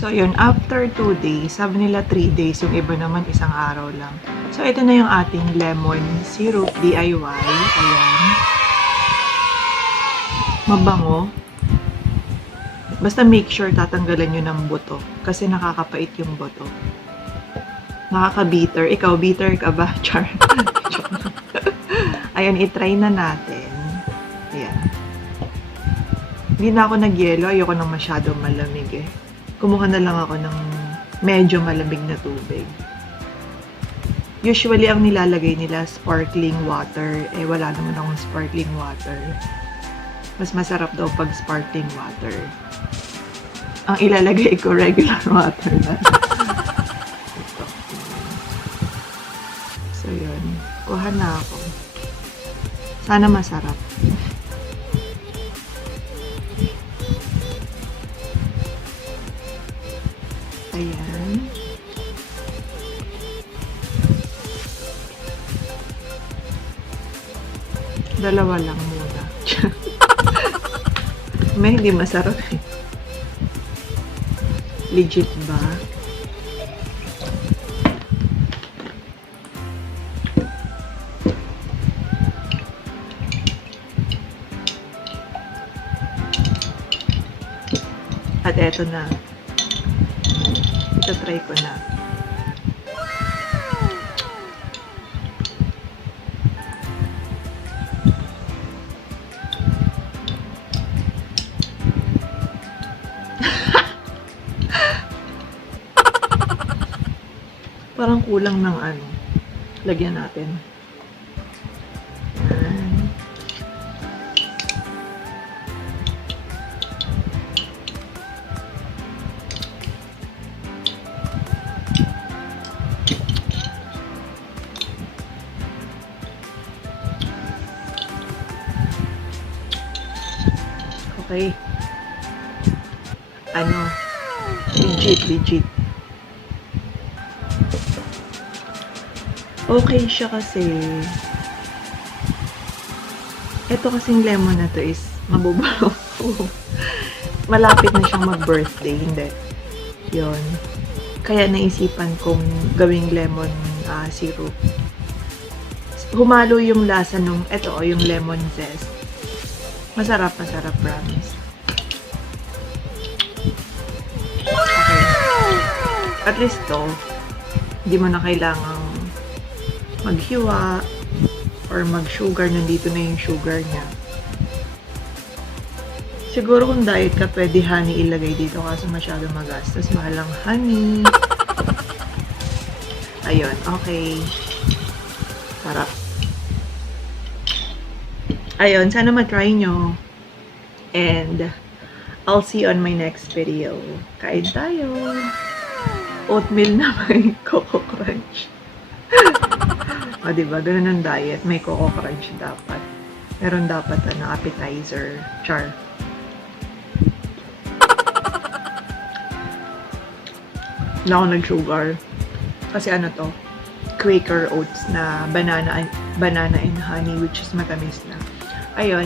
So, yun, after 2 days, sabi nila 3 days, yung iba naman isang araw lang. So, ito na yung ating lemon syrup DIY. Ayan. Mabango. Basta make sure tatanggalan nyo ng buto. Kasi nakakapait yung buto. Nakaka-bitter. Ikaw, bitter ka ba? Char. Ayan, itry na natin. Ayan. Hindi na ako nag-yelo. Ayoko nang masyadong malamig eh. Kumuha na lang ako ng medyo malamig na tubig. Usually, ang nilalagay nila sparkling water. Eh, wala naman akong sparkling water. Mas masarap daw pag sparkling water. Ang ilalagay ko, regular water na. Ito. So, yun. Kuha na ako. Sana masarap. Ayan. Dalawa lang muna. May hindi masarap eh. Legit ba? At eto na. Ito try ko na. Parang kulang ng ano. Lagyan natin. Yan. Okay. Ano? Legit. Okay siya kasi ito kasing lemon na to is mabubulong ko. Malapit na siyang mag-birthday, hindi. Yun. Kaya naisipan kong gawing lemon syrup. Humalo yung lasa nung, eto yung lemon zest. Masarap, promise. Okay. At least to, hindi mo na kailangang maghiwa or mag-sugar. Nandito na yung sugar niya. Siguro kung diet ka, pwede honey ilagay dito kasi masyado magastos. Mahal ang honey. Ayun, okay. Sarap. Ayun, sana matry nyo. And I'll see you on my next video. Kain tayo. Oatmeal na may Coco Crunch. O, diba? Ganun ang diet. May Coco Crunch dapat. Meron dapat appetizer. Char. Wala ako nag-sugar. Kasi ano to? Quaker oats na banana and honey, which is matamis na. Ayun.